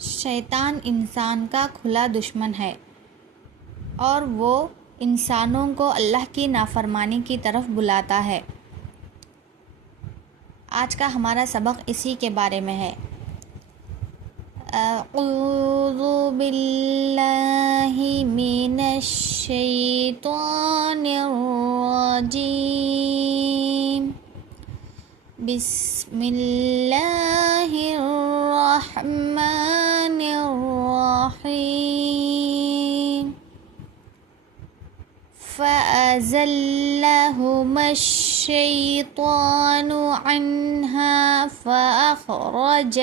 شیطان انسان کا کھلا دشمن ہے اور وہ انسانوں کو اللہ کی نافرمانی کی طرف بلاتا ہے۔ آج کا ہمارا سبق اسی کے بارے میں ہے۔ اعوذ باللہ من الشیطان الرجیم، بسم اللہ الرحمن الرحیم۔ فَأَزَلَّهُمَا الشَّيْطَانُ عَنْهَا فَأَخْرَجَهُمَا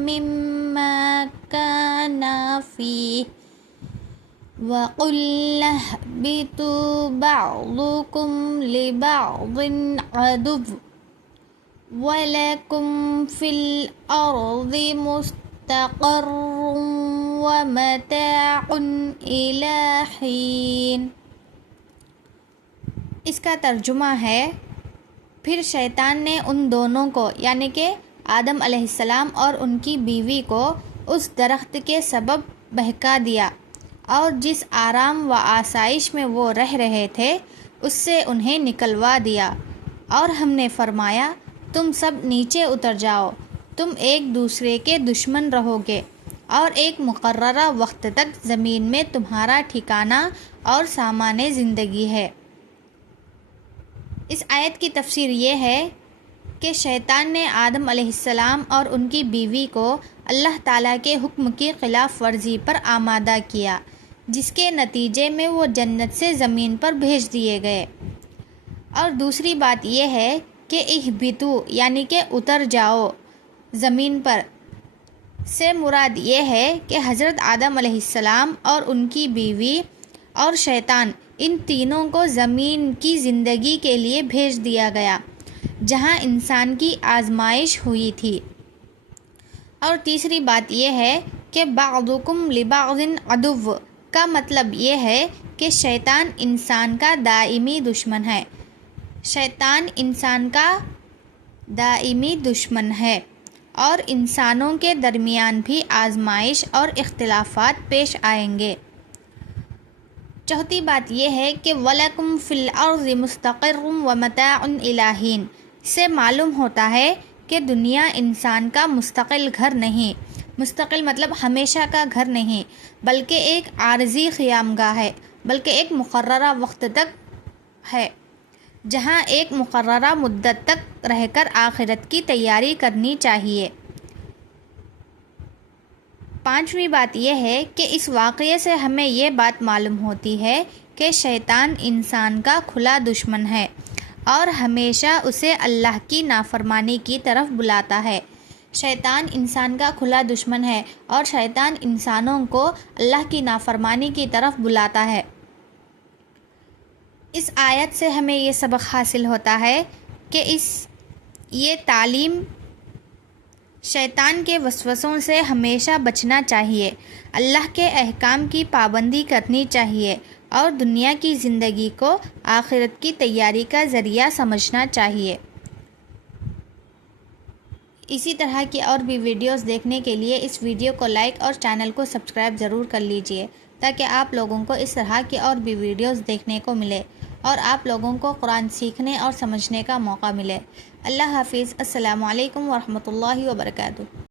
مِمَّا كَانَا فِيهِ وَقُلْنَا اهْبِطُوا بَعْضُكُمْ لِبَعْضٍ عَدُوٌّ وَلَكُمْ فِي الْأَرْضِ مُسْتَقَرٌّ وَمَتَاعٌ إِلَىٰ حِينٍ۔ اس کا ترجمہ ہے، پھر شیطان نے ان دونوں کو یعنی کہ آدم علیہ السلام اور ان کی بیوی کو اس درخت کے سبب بہکا دیا اور جس آرام و آسائش میں وہ رہ رہے تھے اس سے انہیں نکلوا دیا، اور ہم نے فرمایا تم سب نیچے اتر جاؤ، تم ایک دوسرے کے دشمن رہو گے اور ایک مقررہ وقت تک زمین میں تمہارا ٹھکانہ اور سامان زندگی ہے۔ اس آیت کی تفسیر یہ ہے کہ شیطان نے آدم علیہ السلام اور ان کی بیوی کو اللہ تعالیٰ کے حکم کی خلاف ورزی پر آمادہ کیا، جس کے نتیجے میں وہ جنت سے زمین پر بھیج دیے گئے۔ اور دوسری بات یہ ہے کہ اہبطوا یعنی کہ اتر جاؤ زمین پر سے مراد یہ ہے کہ حضرت آدم علیہ السلام اور ان کی بیوی اور شیطان ان تینوں کو زمین کی زندگی کے لیے بھیج دیا گیا جہاں انسان کی آزمائش ہوئی تھی۔ اور تیسری بات یہ ہے کہ بعضکم لبعض عدو کا مطلب یہ ہے کہ شیطان انسان کا دائمی دشمن ہے۔ شیطان انسان کا دائمی دشمن ہے اور انسانوں کے درمیان بھی آزمائش اور اختلافات پیش آئیں گے۔ چوتھی بات یہ ہے کہ وَلَكُمْ فِي الْأَرْضِ مُسْتَقَرٌّ وَمَتَاعٌ إِلَىٰ حِينٍ سے معلوم ہوتا ہے کہ دنیا انسان کا مستقل گھر نہیں، مستقل مطلب ہمیشہ کا گھر نہیں، بلکہ ایک عارضی قیام گاہ ہے، بلکہ ایک مقررہ وقت تک ہے جہاں ایک مقررہ مدت تک رہ کر آخرت کی تیاری کرنی چاہیے۔ پانچویں بات یہ ہے کہ اس واقعے سے ہمیں یہ بات معلوم ہوتی ہے کہ شیطان انسان کا کھلا دشمن ہے اور ہمیشہ اسے اللہ کی نافرمانی کی طرف بلاتا ہے۔ شیطان انسان کا کھلا دشمن ہے اور شیطان انسانوں کو اللہ کی نافرمانی کی طرف بلاتا ہے۔ اس آیت سے ہمیں یہ سبق حاصل ہوتا ہے کہ یہ تعلیم شیطان کے وسوسوں سے ہمیشہ بچنا چاہیے، اللہ کے احکام کی پابندی کرنی چاہیے اور دنیا کی زندگی کو آخرت کی تیاری کا ذریعہ سمجھنا چاہیے۔ اسی طرح کی اور بھی ویڈیوز دیکھنے کے لیے اس ویڈیو کو لائک اور چینل کو سبسکرائب ضرور کر لیجئے تاکہ آپ لوگوں کو اس طرح کی اور بھی ویڈیوز دیکھنے کو ملے اور آپ لوگوں کو قرآن سیکھنے اور سمجھنے کا موقع ملے۔ اللہ حافظ۔ السلام علیکم ورحمۃ اللہ وبرکاتہ۔